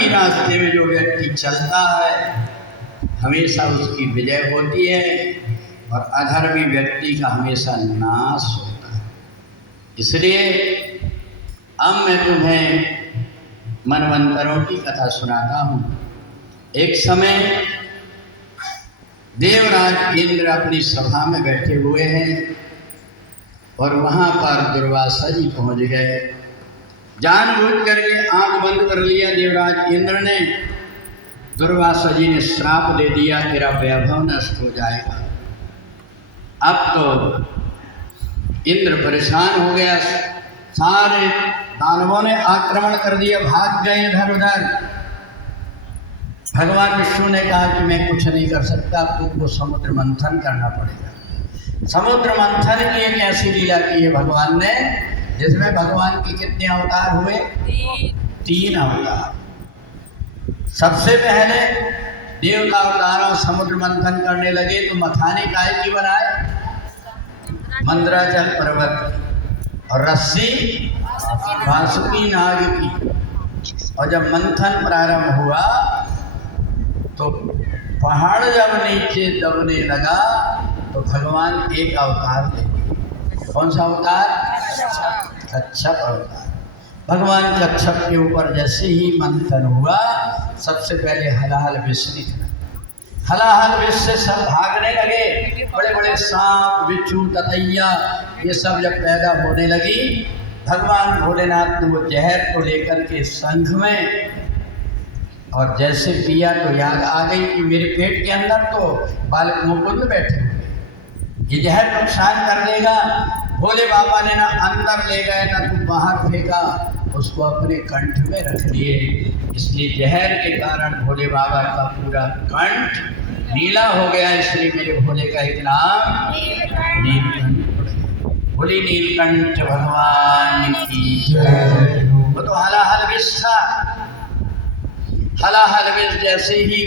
की रास्ते में जो व्यक्ति चलता है हमेशा उसकी विजय होती है और अधर्मी व्यक्ति का हमेशा नाश होता है। इसलिए अब मैं तुम्हें मनवंतरों की कथा सुनाता हूँ। एक समय देवराज इंद्र अपनी सभा में बैठे हुए हैं और वहाँ पर दुर्वासा जी पहुँच गए। जानबूझ करके आंख बंद कर लिया देवराज इंद्र ने। दुर्वासा जी ने श्राप दे दिया, तेरा वैभव नष्ट हो जाएगा। अब तो इंद्र परेशान हो गया। सारे दानवों ने आक्रमण कर दिया, भाग गए इधर उधर। भगवान विष्णु ने कहा कि मैं कुछ नहीं कर सकता, तुमको समुद्र मंथन करना पड़ेगा। समुद्र मंथन की एक ऐसी लीला की है भगवान ने जिसमें भगवान के कितने अवतार हुए? 3 अवतार। सबसे पहले देवता अवतारों समुद्र मंथन करने लगे तो मथाने काय की बनाए? मंदराचल पर्वत और रस्सी वासुकी नाग की। और जब मंथन प्रारंभ हुआ तो पहाड़ जब नीचे दबने लगा तो भगवान एक अवतार लेंगे। कौन सा अवतार? कच्छप अवतार। भगवान कच्छप के ऊपर जैसे ही मंथन हुआ सबसे पहले हलाहल विष निकला। हलाहल विष से सब भागने लगे। बड़े बड़े सांप, बिच्छू, ततैया ये सब जब पैदा होने लगी, भगवान भोलेनाथ ने वो जहर को लेकर के संघ में और जैसे पिया तो याद आ गई कि मेरे पेट के अंदर तो बालक मुकुंद बैठे हुए, ये जहर नुकसान कर देगा। भोले बाबा ने ना अंदर ले गए ना तो बाहर फेंका, उसको अपने कंठ में रख लिए। इसलिए जहर के कारण भोले बाबा का पूरा कंठ नीला हो गया। इसलिए मेरे भोले का एक नाम नीलकंठ पड़ गया। भोले नीलकंठ भगवान की जय। वो तो हलाहल विष था। हलाहल विष जैसे ही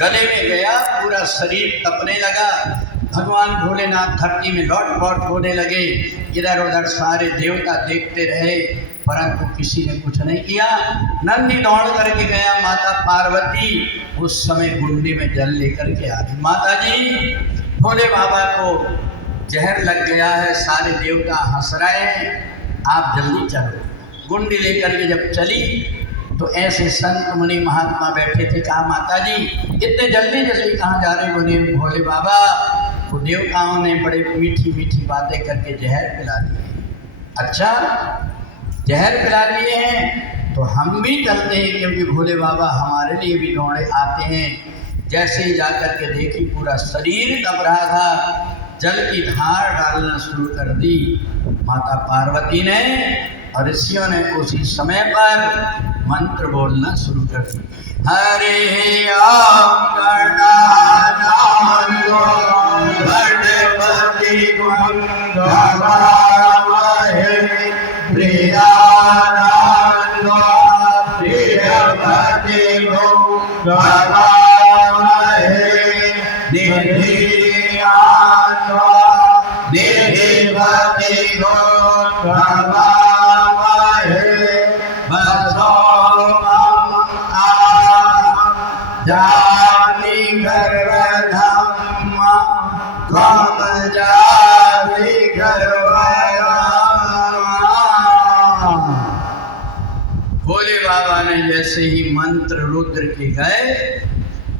गले में गया पूरा शरीर तपने लगा। भगवान भोलेनाथ धरती में लौट पौट होने लगे। इधर उधर सारे देवता देखते रहे परंतु किसी ने कुछ नहीं किया। नंदी दौड़ करके गया, माता पार्वती उस समय गुंडी में जल लेकर के आ गई। माता जी भोले बाबा को जहर लग गया है, सारे देवता हंस रहे हैं, आप जल्दी चलो। गुंडी लेकर के जब चली तो ऐसे संत मुनि महात्मा बैठे थे। कहा माता जी इतने जल्दी जल्दी कहाँ जा रहे? बोले भोले बाबा को देवताओं ने बड़े मीठी मीठी बातें करके जहर पिला दिए। अच्छा जहर पिला दिए हैं तो हम भी चलते हैं, क्योंकि भोले बाबा हमारे लिए भी दौड़े आते हैं। जैसे ही जाकर के देखी पूरा शरीर तप रहा था, जल की धार डालना शुरू कर दी माता पार्वती ने और ऋषियों ने उसी समय पर मंत्र बोलना शुरू कर दी। हरे ओम गणानान्तो गणपति गवामहे प्रियानान्तो प्रियपति गवामहे निर्भयान्तो निर्भयपति गवामहे जाति गर्वधम्म त्वं जाति गर्वधम्म। भोले बाबा ने जैसे ही मंत्र रुद्र के गए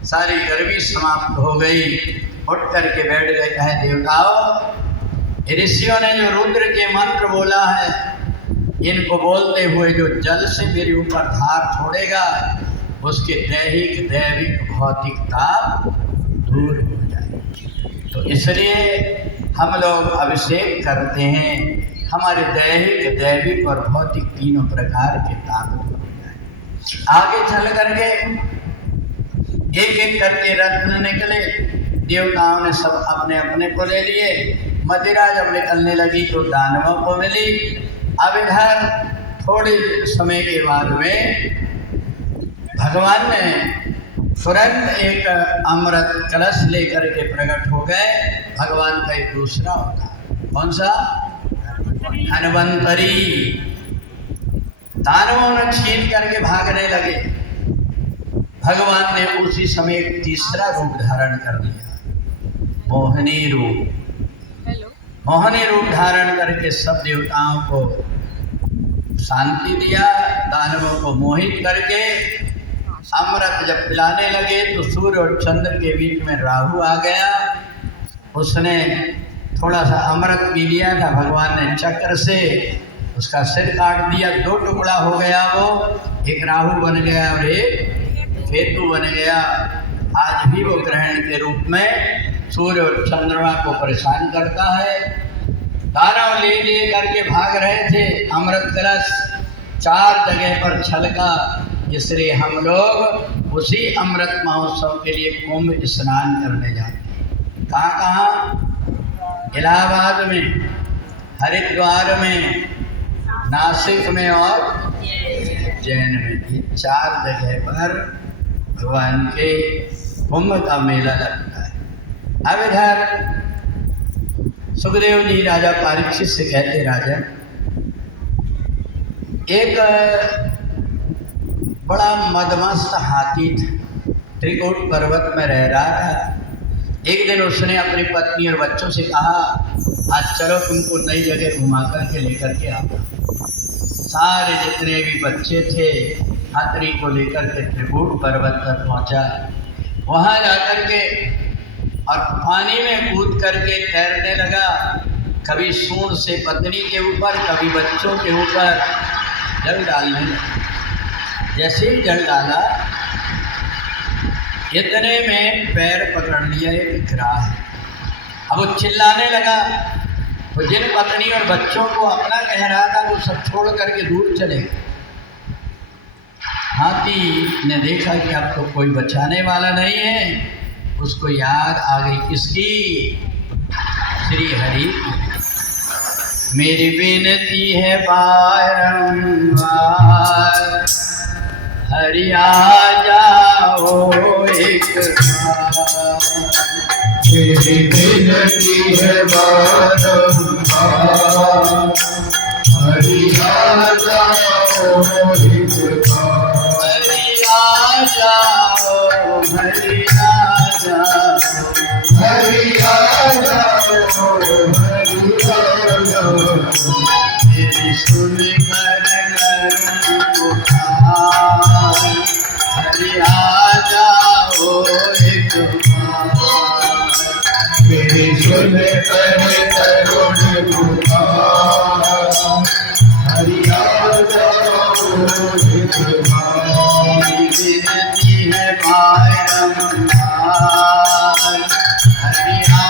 सारी गर्मी समाप्त हो गई। उठ करके बैठ गए। कहे देवताओं ऋषियों ने जो रुद्र के मंत्र बोला है इनको बोलते हुए जो जल से मेरे ऊपर धार छोड़ेगा उसके दैहिक दैविक भौतिक ताप दूर हो जाएगी। तो इसलिए हम लोग अभिषेक करते हैं, हमारे दैहिक दैविक और भौतिक तीनों प्रकार के ताप दूर हो जाए। आगे चल करके एक एक करके रत्न निकले। देवताओं ने सब अपने अपने को ले लिए। मदिरा जब निकलने लगी तो दानवों को मिली। अब इधर थोड़े समय के बाद में भगवान ने तुरंत एक अमृत कलश लेकर के प्रकट हो गए। भगवान का एक दूसरा होता है, कौन सा? धन्वंतरी। दानवों ने छीन करके भागने लगे। भगवान ने उसी समय एक तीसरा रूप धारण कर लिया, मोहिनी रूप। मोहिनी रूप धारण करके सब देवताओं को शांति दिया, दानवों को मोहित करके अमृत जब पिलाने लगे तो सूर्य और चंद्र के बीच में राहु आ गया। उसने थोड़ा सा अमृत पी लिया था, भगवान ने चक्र से उसका सिर काट दिया, 2 टुकड़ा हो गया वो, एक राहु बन गया और एक केतु बन गया। आज भी वो ग्रहण के रूप में सूर्य और चंद्रमा को परेशान करता है। दानव ले ले करके भाग रहे थे, अमृत कलश 4 जगह पर छलका, इसलिए हम लोग उसी अमृत महोत्सव के लिए कुंभ स्नान करने जाते हैं। कहाँ कहाँ? इलाहाबाद में, हरिद्वार में, नासिक में और उज्जैन में। ये 4 जगह पर भगवान के कुंभ का मेला लगता है। अब इधर सुखदेव जी राजा परीक्षित से कहते, राजा एक बड़ा मदमस्त हाथी था, त्रिकूट पर्वत में रह रहा था। एक दिन उसने अपनी पत्नी और बच्चों से कहा, आज चलो तुमको नई जगह घुमा करके लेकर के आता। सारे जितने भी बच्चे थे हाथी को लेकर के त्रिकूट पर्वत पर पहुंचा। वहां जाकर के और पानी में कूद करके तैरने लगा, कभी सूंड से पत्नी के ऊपर, कभी बच्चों के ऊपर जल डालने लगा। जैसे ही जल डाला, इतने में पैर पकड़ लिया एक ग्राह। अब वो चिल्लाने लगा, तो जिन पत्नी और बच्चों को अपना कह रहा था वो सब छोड़ करके दूर चले गए। हाथी ने देखा कि अब तो कोई बचाने वाला नहीं है, उसको याद आ गई किसकी? श्री हरि। मेरी विनती है बारंबार, हरि आ जाओ एक बार। मेरी विनती है बारंबार, हरि आ जाओ एक बार। हरि आ जाओ, हरि आ जाओ, हरि आ जाओ, हरि आ जाओ। मेरी सुन कर करूं पुकार, हरि आ जाओ एक बार। मेरी सुन कर करुण पुकार, हरि आ जाओ एक बार। मेरी विनती है बारंबार, हरि आ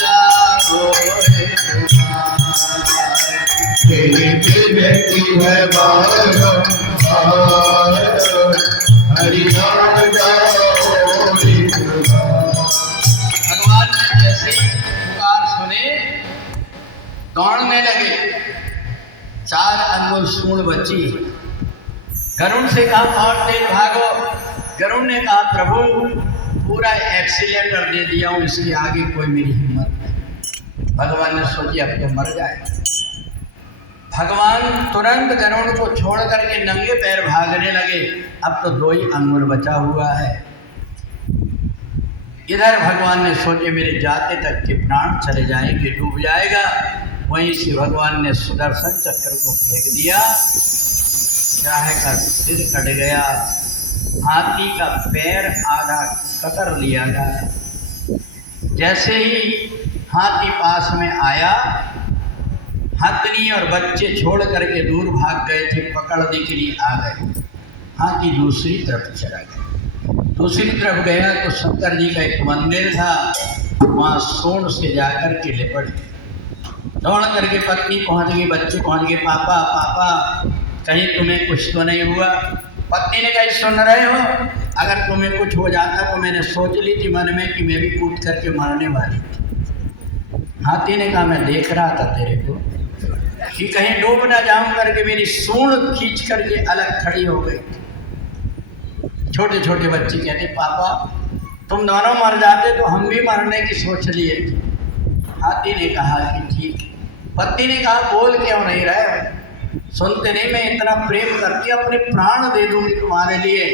जाओ एक बार। मेरी विनती है बारंबार, हरि आ जाओ एक बार। भगवान ने जैसे ही पुकार सुने दौड़ने लगे। 4 अंगुल सूंड बची। गरुड़ से कहा और तेज भागो। गरुड़ ने कहा प्रभु पूरा एक्सीलेटर दे दिया हूँ, इसके आगे कोई मेरी हिम्मत नहीं। भगवान ने सोची अब तो मर जाए। भगवान तुरंत गरुड़ को छोड़ करके नंगे पैर भागने लगे। अब तो 2 ही अंगुल बचा हुआ है। इधर भगवान ने सोचे मेरे जाते तक के प्राण चले जाएंगे, डूब जाएगा। वहीं से भगवान ने सुदर्शन चक्र को फेंक दिया, ग्राह का सिर कट गया, हाथी का पैर आधा कतर लिया गया। जैसे ही हाथी पास में आया, हाथनी और बच्चे छोड़ करके दूर भाग गए थे, पकड़ने के लिए आ गए। हाथी दूसरी तरफ चला गया। दूसरी तरफ गया तो शंकर जी का एक मंदिर था, वहाँ सूंड से जाकर के लिपट गए। दौड़ करके पत्नी पहुँच गई, बच्चे पहुँच गए, पापा पापा कहीं तुम्हें कुछ तो नहीं हुआ? पत्नी ने कहा सुन रहे हो, अगर तुम्हें कुछ हो जाता तो मैंने सोच ली थी मन में कि मैं भी कूद करके मरने वाली थी। हाथी ने कहा मैं देख रहा था तेरे को कि कहीं डूब ना जाऊं करके मेरी सूंड खींच करके अलग खड़ी हो गई। छोटे छोटे बच्चे कहते पापा तुम दोनों मर जाते तो हम भी मरने की सोच लिए। हाथी ने कहा कि ठीक। पत्नी ने कहा बोल क्यों नहीं रहे? सुनते नहीं, मैं इतना प्रेम करती अपने प्राण दे दूंगी तुम्हारे लिए,